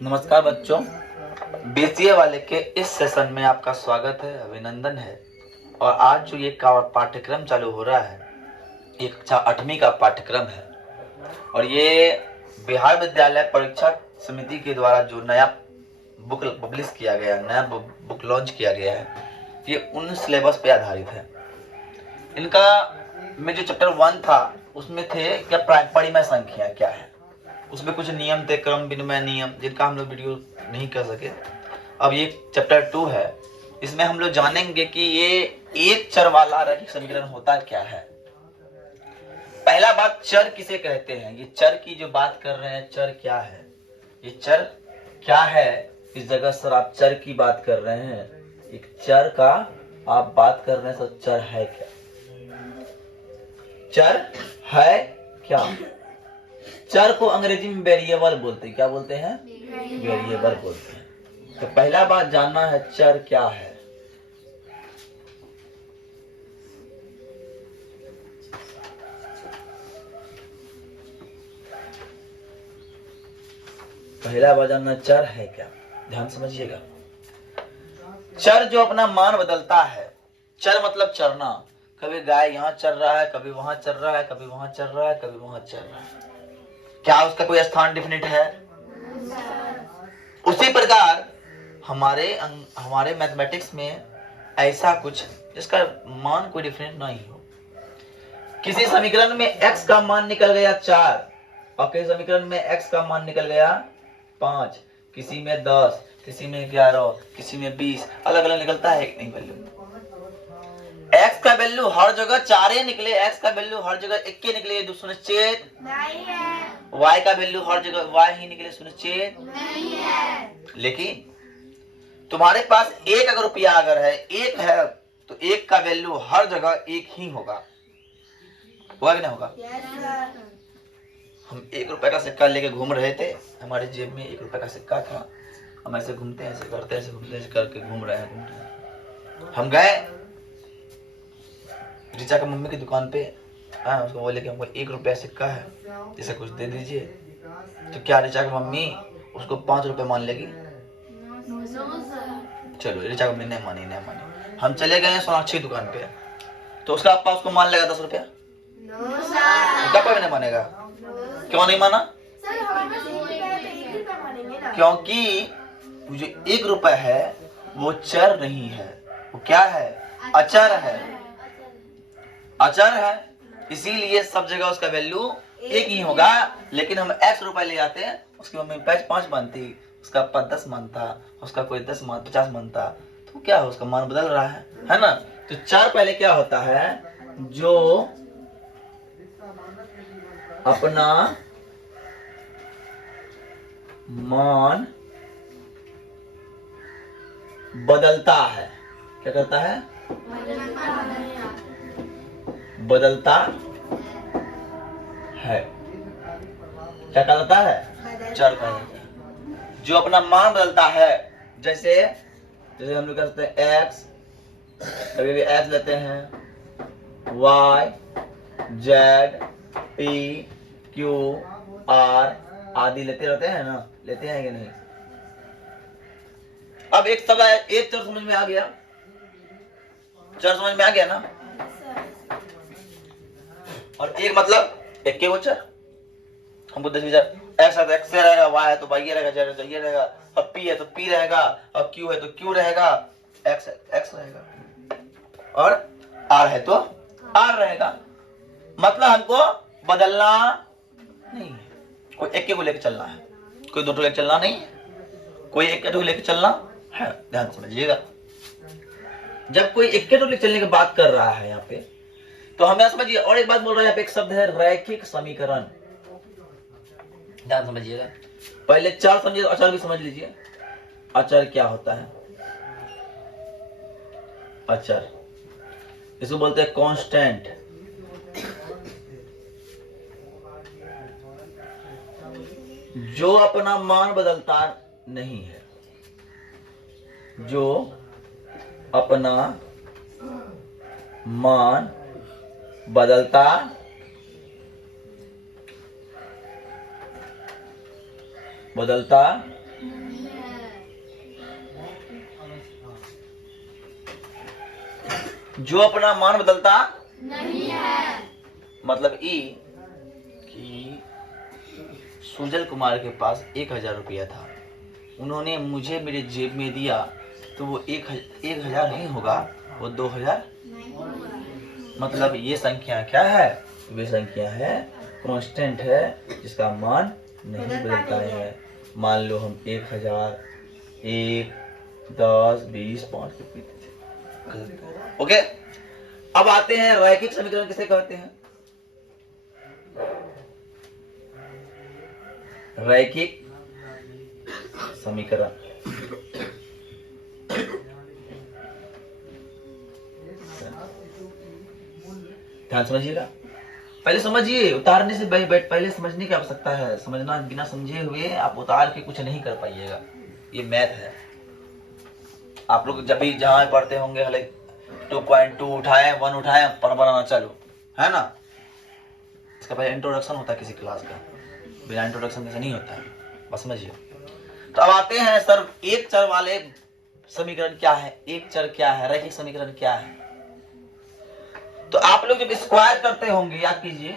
नमस्कार बच्चों, बीसीए वाले के इस सेशन में आपका स्वागत है, अभिनंदन है। और आज जो ये पाठ्यक्रम चालू हो रहा है, ये कक्षा 8वीं का पाठ्यक्रम है और ये बिहार विद्यालय परीक्षा समिति के द्वारा जो नया बुक पब्लिश किया गया, नया बुक लॉन्च किया गया है, ये उन सिलेबस पे आधारित है। इनका में जो चैप्टर 1 था उसमें थे क्या परिमेय संख्या क्या है, उसमें कुछ नियम थे, क्रम विनिमय नियम, जिनका हम लोग वीडियो नहीं कर सके। अब ये चैप्टर 2 है, इसमें हम लोग जानेंगे कि ये एक चर वाला रैखिक समीकरण होता क्या है। पहला बात, चर किसे कहते हैं। ये चर की जो बात कर रहे हैं, चर क्या है, ये चर क्या है। इस जगह सर आप चर की बात कर रहे हैं, एक चर का आप बात कर रहे हैं, सर चर है क्या, चर है क्या। चर को अंग्रेजी में वेरिएबल बोलते हैं। क्या बोलते हैं? वेरिएबल बोलते हैं। तो पहला बात जानना है, चर क्या है। पहला बात जानना, चर है क्या। ध्यान समझिएगा, चर जो अपना मान बदलता है। चर मतलब चरना, कभी गाय यहाँ चल रहा है, कभी वहां चल रहा है, कभी वहां चल रहा है, कभी वहां चल रहा है। क्या उसका कोई स्थान डिफिनिट है? उसी प्रकार हमारे मैथमेटिक्स में ऐसा कुछ जिसका मान कोई डिफिनिट नहीं हो। किसी समीकरण में x का मान निकल गया 4 और किसी समीकरण में x का मान निकल गया 5, किसी में 10, किसी में 11, किसी में 20, अलग अलग निकलता है। एक नहीं वैल्यू, x का वैल्यू हर जगह 4 ही निकले, x का वैल्यू हर जगह 1 ही निकले, जो सुनिश्चित नहीं है। y का वैल्यू हर जगह y ही निकले, सुनिश्चित नहीं है। लेकिन तुम्हारे पास एक अगर रुपया अगर है, एक है, तो एक का वैल्यू हर जगह एक ही होगा कि नहीं होगा? हम 1 रुपए का सिक्का लेके घूम रहे थे, हमारे जेब में 1 रुपए का सिक्का था, हम ऐसे घूमते हैं, ऐसे करते हैं, ऐसे घूमते, ऐसे करके घूम रहे हैं। हम गए ऋचा की मम्मी की दुकान पे, उसको बोले कि हमको 1 रुपया सिक्का है, इसे कुछ दे दीजिए। तो क्या ऋचा की मम्मी उसको 5 रुपए मान लेगी? चलो, ऋचा की मम्मी नहीं मानी। हम चले गए सोनाक्षी दुकान पे, तो उसका पापा उसको मान लेगा 10 रुपया? कब नहीं मानेगा? क्यों नहीं माना? क्योंकि जो 1 रुपया है वो चर नहीं है, वो क्या है? अचर है। अचर है, इसीलिए सब जगह उसका वैल्यू 1 ही होगा। लेकिन हम x रुपए ले जाते हैं, उसकी मम्मी 5 मानती, उसका पापा 10 मानता, उसका कोई 50 मानता, तो क्या है, उसका मान बदल रहा है ना। तो चर पहले क्या होता है, जो अपना मान बदलता है। क्या करता है? बदलता है। क्या कहलाता है? चर कहलाता है। जो अपना मान बदलता है, जैसे हम लोग कहते हैं x, कभी भी x लेते हैं, y, z, p, q, r आदि लेते रहते हैं ना, लेते हैं कि नहीं। अब एक चर समझ में आ गया, चर समझ में आ गया ना। और एक मतलब एक के वो चर, हमको 10,000 x है तो x से रहेगा, y है तो y रहेगा, z है तो y रहेगा, और p है तो p रहेगा, और q है तो q रहेगा, x है तो x रहेगा, और r है तो r रहेगा। मतलब हमको बदलना नहीं है, कोई एक के को लेकर चलना है, कोई 2 लेकर चलना नहीं है, कोई एक के लेकर चलना है। ध्यान समझिएगा, जब कोई एक के लेकर चलने की बात कर रहा है यहाँ पे, तो हमें समझिए। और एक बात बोल रहा है, यहाँ पे एक शब्द है रैखिक समीकरण। ध्यान समझिएगा, पहले चर समझिए, अचर भी समझ लीजिए। अचर क्या होता है? अचर इसको बोलते हैं कांस्टेंट। जो अपना मान बदलता नहीं है, जो अपना मान बदलता जो अपना मान बदलता नहीं है। मतलब ई कि सुजल कुमार के पास 1000 रुपया था, उन्होंने मुझे मेरे जेब में दिया, तो वो 1000 नहीं होगा, वो 2000। मतलब ये संख्या क्या है? वे संख्या है कांस्टेंट है, जिसका मान नहीं बदलता है। मान लो हम 1000, 1, 10, 20, 5 के पीते थे। ओके, अब आते हैं रैखिक समीकरण किसे कहते हैं? रैखिक समीकरण ध्यान समझिएगा, पहले समझिए, उतारने से पहले समझने की आवश्यकता है। समझना बिना समझे हुए आप उतार के कुछ नहीं कर पाइएगा, ये मैथ है। आप लोग जब भी जहां पढ़ते होंगे हले 2.2 उठाए, 1 उठाए, पर बनाना चालू है ना। इसका पहले इंट्रोडक्शन होता है किसी क्लास का, बिना इंट्रोडक्शन कैसे नहीं होता है, बस समझिए। तो अब आते हैं सर, एक चर वाले समीकरण क्या है, एक चर क्या है, रैखिक समीकरण क्या है? तो आप लोग जब स्क्वायर करते होंगे, याद कीजिए,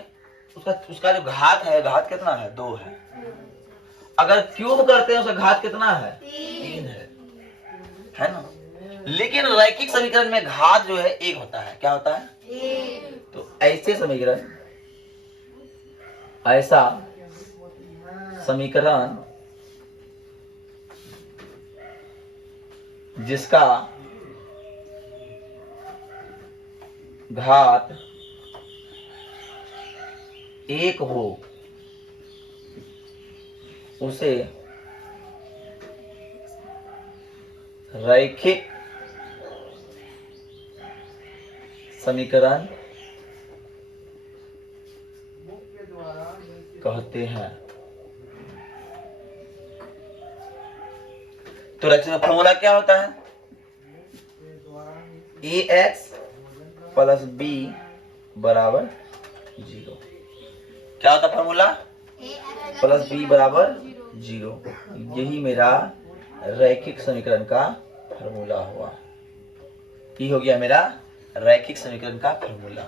उसका जो घात है, घात कितना है? 2 है। अगर क्यूब करते हैं उसका घात कितना है? 3 है ना। लेकिन रैखिक समीकरण में घात जो है 1 होता है। क्या होता है? 1। तो ऐसे समीकरण, ऐसा समीकरण जिसका घात 1 हो, उसे रैखिक समीकरण कहते हैं। तो रैखिक फॉर्मूला क्या होता है? ax प्लस b बराबर 0। क्या होता है फॉर्मूला? प्लस b बराबर 0। यही मेरा रैखिक समीकरण का फॉर्मूला हुआ। ये हो गया मेरा रैखिक समीकरण का फॉर्मूला।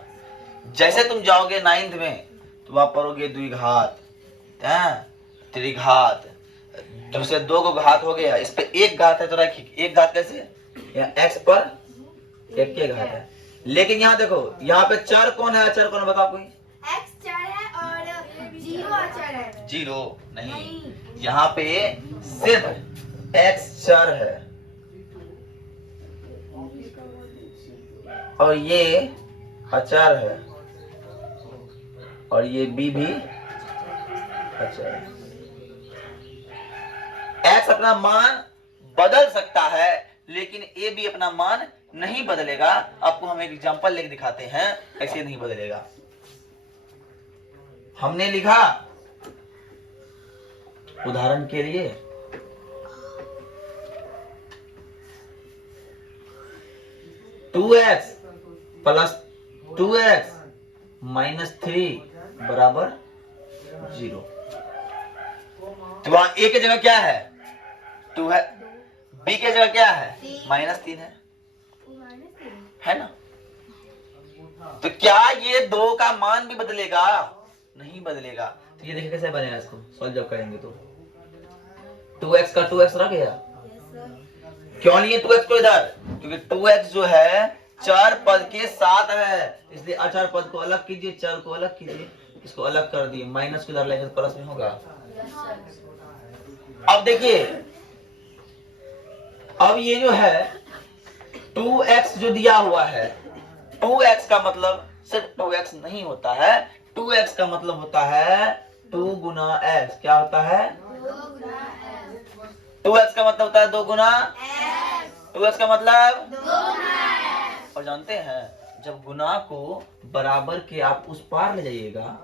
जैसे तुम जाओगे 9th में, तुम आप पढ़ोगे द्विघात, त्रिघात, दूसरे 2 को घात हो गया, इस पे 1 घात है तो रैखिक। 1 घात कैसे? यहाँ x पर 1 के घात है। लेकिन यहाँ देखो, यहाँ पे चर कौन है? चर कौन है बताओ कोई? x चर है और 0 अचर है। 0 नहीं, यहाँ पे सिर्फ x चर है और ये अचर है, और ये b भी अचर है। x अपना मान बदल सकता है, लेकिन a भी अपना मान नहीं बदलेगा। आपको हम एक एग्जांपल लेके दिखाते हैं कैसे नहीं बदलेगा। हमने लिखा उदाहरण के लिए, to x plus 2x minus 3 बराबर 0। तो वहां a की जगह क्या है? 2 है। b की जगह क्या है? -3 है ना। तो क्या ये 2 का मान भी बदलेगा? नहीं बदलेगा। तो ये देखिए कैसे बनेगा, इसको सॉल्व जब करेंगे तो 2x का 2x रह गया। क्यों लिए 2x को इधर? क्योंकि 2x जो है चर पद के साथ है, इसलिए अचर पद को अलग कीजिए, चर को अलग कीजिए। इसको अलग कर दिए, माइनस को इधर लेंगे तो प्लस में होगा। अब देखिए, अब ये जो है 2x जो दिया हुआ है, 2x का मतलब सिर्फ 2x नहीं होता है, 2x का मतलब होता है 2 गुना x। क्या होता है? 2x का मतलब होता है 2 गुना x। 2x का मतलब 2 गुना x। और जानते हैं, जब गुना को बराबर के आप उस पार ले जाइएगा,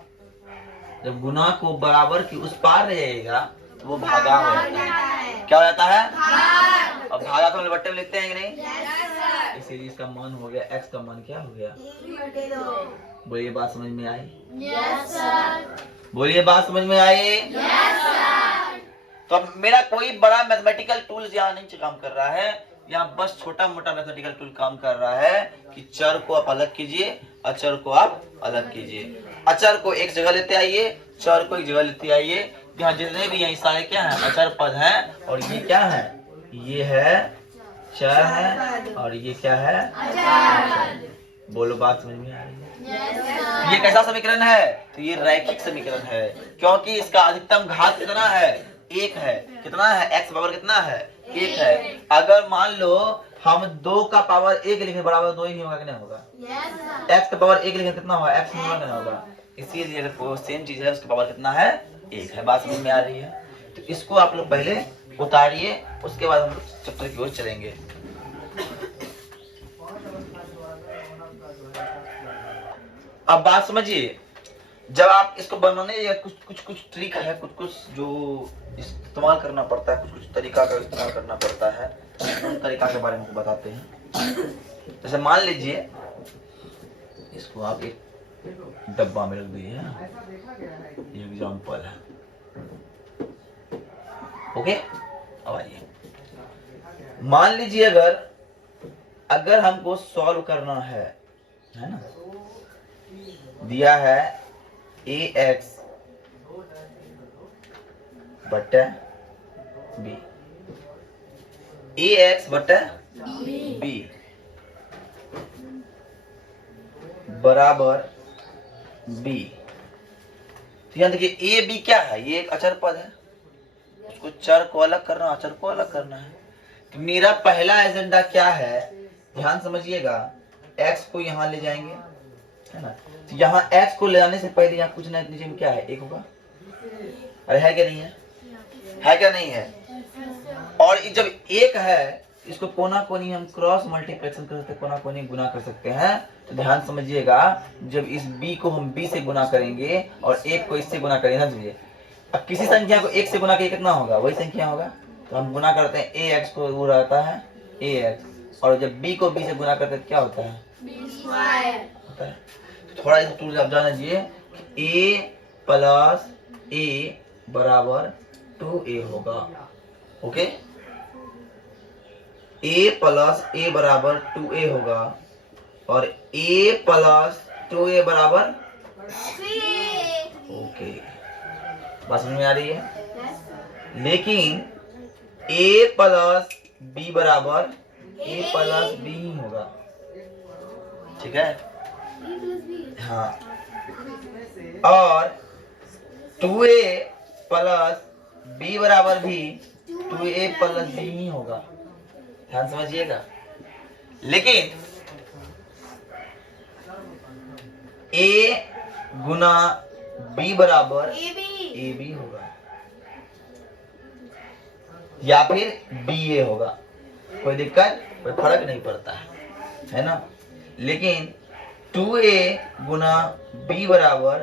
जब गुना को बराबर के उस पार ले जाइएगा तो वो भागा हो जाता है। क्या हो जाता है? भाग। अब भागा तो हम बट्टे में लिखते हैं कि नहीं? yes, इसीलिए इसका मान हो गया, x का मान क्या हो गया? 3/2। बोलिए बात समझ में आई? yes, sir. बोलिए बात समझ में आई? yes, sir. तो अब मेरा कोई बड़ा मैथमेटिकल टूल यहाँ नहीं काम कर रहा है, यहाँ बस छोटा मोटा मैथमेटिकल टूल काम कर रहा है कि चर को आप अलग कीजिए, अचर को आप अलग कीजिए। अचर को एक जगह लेते आइए, चर को एक जगह लेते आइए। यहाँ जितने भी यहाँ सारे क्या हैं, अचर पद हैं, और ये क्या है, ये है चर है, और ये क्या है अचर। बोलो बात समझ में आ रही है? ये कैसा समीकरण है? तो ये रैखिक समीकरण है, क्योंकि इसका अधिकतम घात कितना है, 1 है। कितना है, x पावर कितना है, 1 है। अगर मान लो हम 2 का पावर 1 लिखें, बराबर 2 ही होगा कि नहीं होगा? x का पावर 1 लिखें कितना होगा, x होगा कि नहीं होगा? इसीलिए अगर वो सेम चीज है, उसका पावर कितना है, 1 है। बात समझ में आ रही है? तो इसको आप लोग पहले उतारिए, उसके बाद हम चैप्टर की ओर चलेंगे। अब बात समझिए, जब आप इसको बनाने या कुछ ट्रिक है, कुछ जो इस्तेमाल करना पड़ता है, कुछ तरीका का इस्तेमाल करना पड़ता है, उन तरीका के बारे में बताते हैं। जैसे मान लीजिए इसको आप एक डब्बा में रख दीजिए, ये एग्जाम्पल है। ओके, अब आइए, मान लीजिए अगर हमको सॉल्व करना है ना, दिया है ax बटा b, ax बटा b बराबर b। तो यहाँ देखिए ए बी क्या है, ये एक अचर पद है, उसको चर को अलग करना, अचर को अलग करना है। तो मेरा पहला एजेंडा क्या है, ध्यान समझिएगा, x को यहाँ ले जाएंगे, है ना। तो यहाँ x को ले जाने से पहले यहाँ कुछ ना नीचे में क्या है, 1 होगा। अरे है क्या नहीं है, है क्या नहीं है? और जब 1 है, इसको कोना कोनी हम क्रॉस मल्टीप्लिकेशन कर सकते हैं, कोना कोनी गुना कर सकते हैं। तो ध्यान समझिएगा, जब इस b को हम b से गुना करेंगे और 1 को इससे गुना करेंगे, समझिए। अब किसी संख्या को 1 से गुना किया कितना होगा, वही संख्या होगा। तो हम गुना करते हैं, ax को वो रहता है ax, और जब b को b से गुना करते हैं क्या होता है, होता है। तो थोड़ा इस टूल आप जान लीजिए कि a प्लस a बराबर 2a होगा। ओके, a प्लस a बराबर 2a होगा, और a प्लस 2a बराबर 3। ओके, बात समझ में आ रही है? लेकिन a प्लस b बराबर a प्लस b ही होगा, ठीक है? हाँ, और 2a प्लस b बराबर भी 2a प्लस b ही होगा, ध्यान समझिएगा। लेकिन a गुना b बराबर ab होगा, या फिर ba होगा, कोई दिक्कत, कोई फर्क नहीं पड़ता है ना। लेकिन 2a गुना b बराबर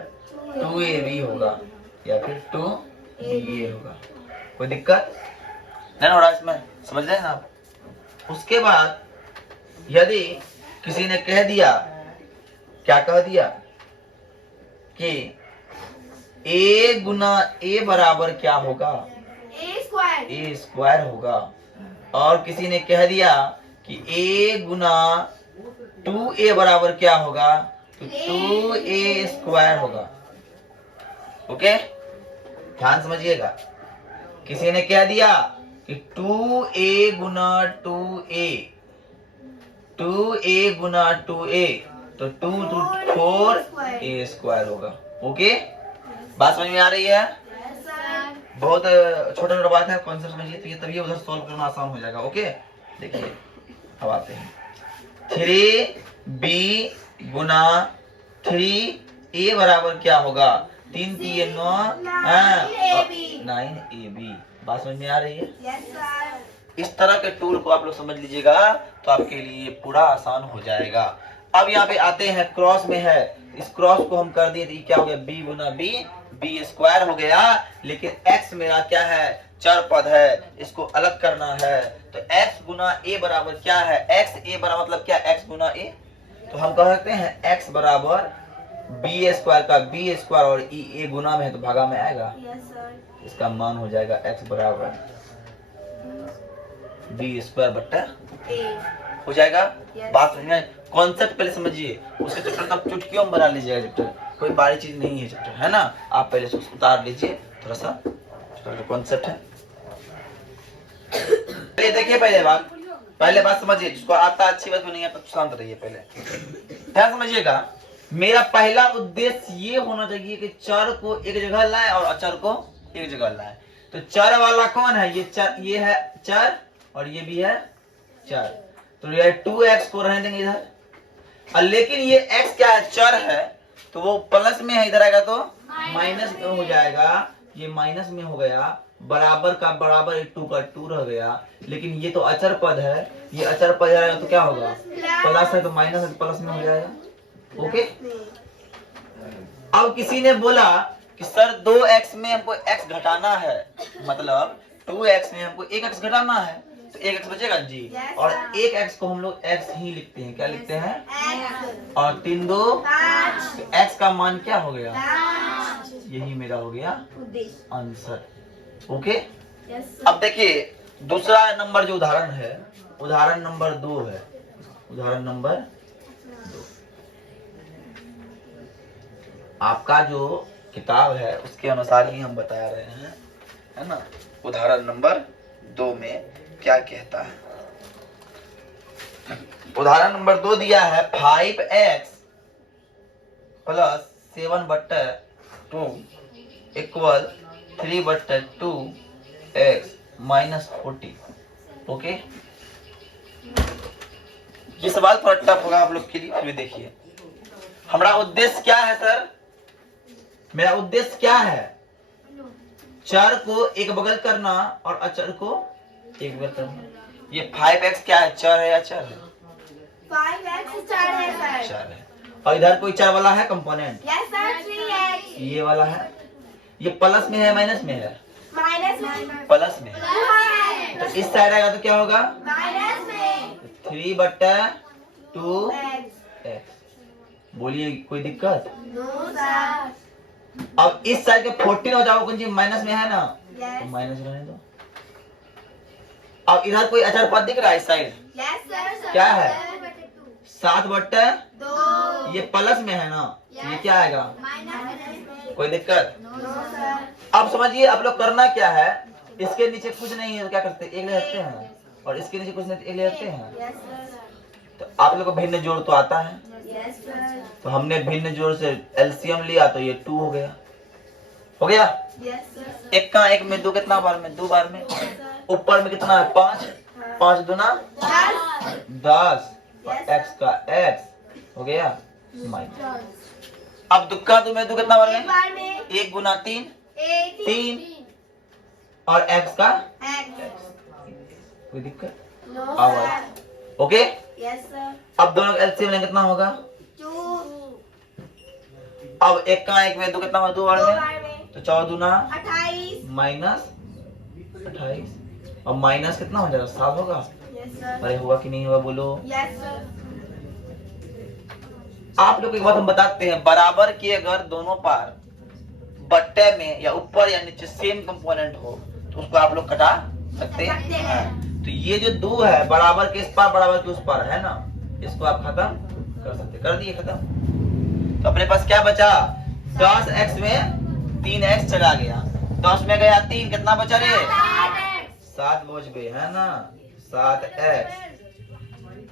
2ab होगा, या फिर 2ba होगा, कोई दिक्कत नहीं हो रहा इसमें, समझ रहे हैं आप? उसके बाद यदि किसी ने कह दिया, क्या कह दिया कि a गुना a बराबर क्या होगा, a स्क्वायर होगा, और किसी ने कह दिया कि a गुना 2a बराबर क्या होगा, तो 2a स्क्वायर होगा। ओके, ध्यान समझिएगा, किसी ने कह दिया कि 2a गुना 2a, 2a गुना 2a, तो 2 to 4a स्क्वायर होगा। ओके, बात समझ में आ रही है? बहुत छोटा छोटा बात है, कॉन्सेप्ट समझिए, तो ये तभी उधर सॉल्व करना आसान हो जाएगा। ओके, देखिए अब आते हैं, 3b गुना 3a बराबर क्या होगा, 3 3 9 9ab। बात समझ में आ रही है? इस तरह के टूल को आप लोग समझ लीजिएगा, तो आपके लिए पूरा आसान हो जाएगा। अब यहाँ पे आते हैं, क्रॉस में है, इस क्रॉस को हम कर दिए, तो क्या हो गया, b गुना b स्क्वायर हो गया। लेकिन x मेरा क्या है, चर पद है, इसको अलग करना है। तो x गुना a बराबर क्या है, x a बराबर मतलब क्या, x गुना a, तो हम कह सकते हैं x बराबर बी स्क्वायर का बी स्क्वायर और ए गुना में है तो भागा में आएगा। Yes sir. इसका मान हो जाएगा x बराबर बी स्क्वायर बट्टा ए। हो जाएगा। Yes. बात समझ में? कॉन्सेप्ट पहले समझिए, उसके चक्कर में आप चुटकियों में बना लीजिएगा चैप्टर, कोई बड़ी चीज नहीं है चैप्टर, है ना। आप पहले से उतार लीजिए थोड़ा सा, कॉन्सेप्ट है। पहले देखिए, पहले बात समझिए, जिसको आता अच्छी बात नहीं आता तो शांत रहिए। पहले ध्यान समझिएगा, मेरा पहला उद्देश्य ये होना चाहिए कि चर को एक जगह लाए और अचर को एक जगह लाए। तो चर वाला कौन है? ये चर, ये है चर और ये भी है चर। तो ये 2x को रहने देंगे इधर, और लेकिन ये x क्या है? चर है, तो वो प्लस में है, इधर आएगा तो माइनस में हो जाएगा। ये माइनस में हो गया, बराबर का बराबर 2 का 2 रह गया। लेकिन ये तो अचर पद है, ये अचर पद आएगा तो क्या होगा? प्लस है तो माइनस है तो प्लस में हो जाएगा। ओके। अब किसी ने बोला कि सर 2x में हमको x घटाना है, मतलब 2x में हमको 1x घटाना है, तो 1x बचेगा जी। और 1x को हम लोग x ही लिखते हैं, क्या लिखते हैं? और 3 2 5। x का मान क्या हो गया? यही मेरा हो गया आंसर। ओके। अब देखिए दूसरा नंबर जो उदाहरण है, उदाहरण नंबर 2 है। उदाहरण नंबर 2 आपका जो किताब है उसके अनुसार ही हम बता रहे हैं, है ना। उदाहरण नंबर 2 में क्या कहता है? उदाहरण नंबर 2 दिया है 5x plus 7/2 equal 3/2x minus 40। Okay. ये सवाल थोड़ा टफ होगा आप लोग के लिए, फिर भी देखिए। हमारा उद्देश्य क्या है सर? मेरा उद्देश्य क्या है? चर को एक बगल करना और अचर को एक बगल करना। ये 5x क्या है? चर है या अचर है? 5x चर है सर। चर है। और इधर कोई चर वाला है कंपोनेंट? Yes sir 3x। ये वाला है। ये प्लस में है माइनस में है? माइनस में। प्लस में है। तो इस साइड आएगा तो क्या होगा? माइनस में। 3/2x। बोलिए कोई दिक्कत? No sir. अब इस साइड के 14 हो जाओ जी, माइनस में है ना, यस। तो माइनस रहने दो। अब इधर कोई अचर पद दिख रहा है इस साइड? Yes sir. क्या है? 7/2। ये ये प्लस में है ना, ये क्या आएगा? माइनस। कोई दिक्कत? No sir. अब समझिए आप लोग करना क्या है, इसके नीचे कुछ नहीं है तो क्या करते हैं? एक ले रखते हैं, और इसके नीचे कुछ नहीं एक ले रखते हैं। Yes sir. तो आप लोग को भिन्न जोड़ तो आता है, यस सर। तो हमने भिन्न जोड़ से एलसीएम लिया तो ये 2 हो गया। हो गया? Yes sir. एक का एक में 2 कितना बार में? 2 बार में। ऊपर में कितना है? 5। 5 दूना 10 और x का x हो गया माइनस। अब दुक्का दो में 2 कितना बार एक में? बार में 1 गुना 3 3 और x का x। कोई दिक्कत? नो अब सर। ओके। Yes sir. अब दोनों का एलसीएम लेंगे कितना होगा? 2 अब एक का एक में 2 कितना होगा? 2 बार में, बार में तो 14 दूना 28। माइनस 28 और माइनस कितना हो जाएगा? 7 होगा। Yes sir. अरे होगा कि नहीं होगा बोलो? Yes sir. आप लोग एक बात हम बताते हैं, बराबर के अगर दोनों पार बट्टे में या ऊपर या नीचे सेम कंपोनेंट हो तो उसको आप लोग कटा सकते हैं। तो ये जो 2 है बराबर के इस पार बराबर के उस पार है ना, इसको आप खत्म कर सकते। कर दिए खत्म। तो अपने पास क्या बचा? 10x में 3x चला गया, 10 में गया 3, कितना बचा रे? 7 बच गए, है ना, 7x।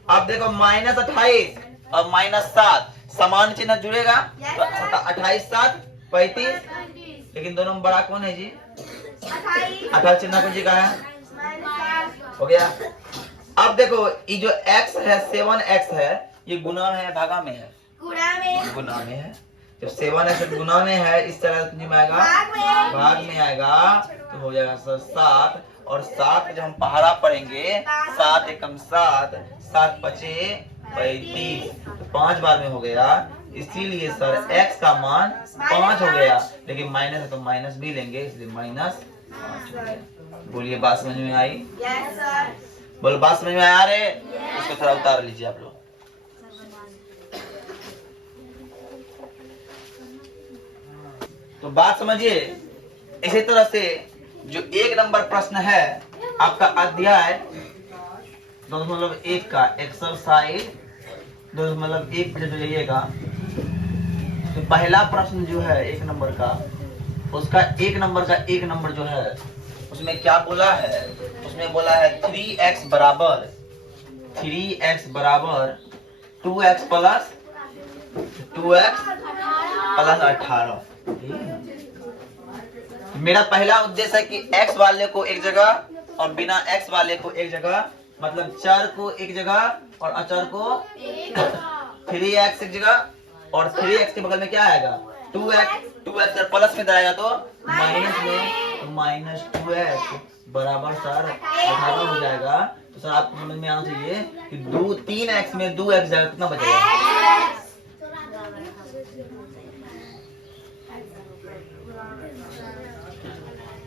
अब देखो -28 और -7 समान चिन्ह जुड़ेगा तो 28 7 35, लेकिन दोनों में बड़ा कौन है जी? 28 चिन्ह कौन जी का है? हो गया। अब देखो ये जो x है 7x है, ये गुना में है भागा में है? गुना में है। जब 7x गुना में है इस तरह में आएगा, भाग में आएगा, तो हो जाएगा सर 7। और 7 जब हम पहाड़ा पढ़ेंगे 7 एकम 7, 7 पचे 35, तो 5 बार में हो गया। इसीलिए सर x का मान 5 हो गया, लेकिन माइनस है तो माइनस भी लेंगे, इसलिए -5 हो गया। बोलिए बात समझ में आई? Yes sir. बोलो बात समझ में आ रहे? इसको थोड़ा उतार लीजिए आप लोग। तो बात समझिए। इसी तरह से जो 1 नंबर प्रश्न है आपका अध्याय 2.1 का एक्सरसाइज 2.1 पे जो जाइएगा तो पहला प्रश्न जो है 1 नंबर का, उसका 1 नंबर का 1 नंबर जो है उसमें क्या बोला है, उसमें बोला है 3x बराबर 2x प्लस 18। मेरा पहला उद्देश्य है कि x वाले को एक जगह और बिना x वाले को एक जगह, मतलब चर को एक जगह और अचर को 3x एक जगह, और 3x के बगल में क्या आएगा 2x प्लस में जाएगा तो माइनस में -2x बराबर सर 18 हो जाएगा। तो सर आपको समझ में आना चाहिए कि 3x में 2x जाएगा, कितना बचेगा?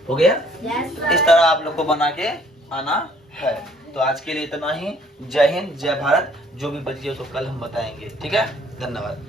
हो गया? इस तरह आप लोग को बना के आना है। तो आज के लिए इतना ही। जय हिंद, जय भारत। जो भी बचिए तो कल हम बताएंगे। ठीक है, धन्यवाद।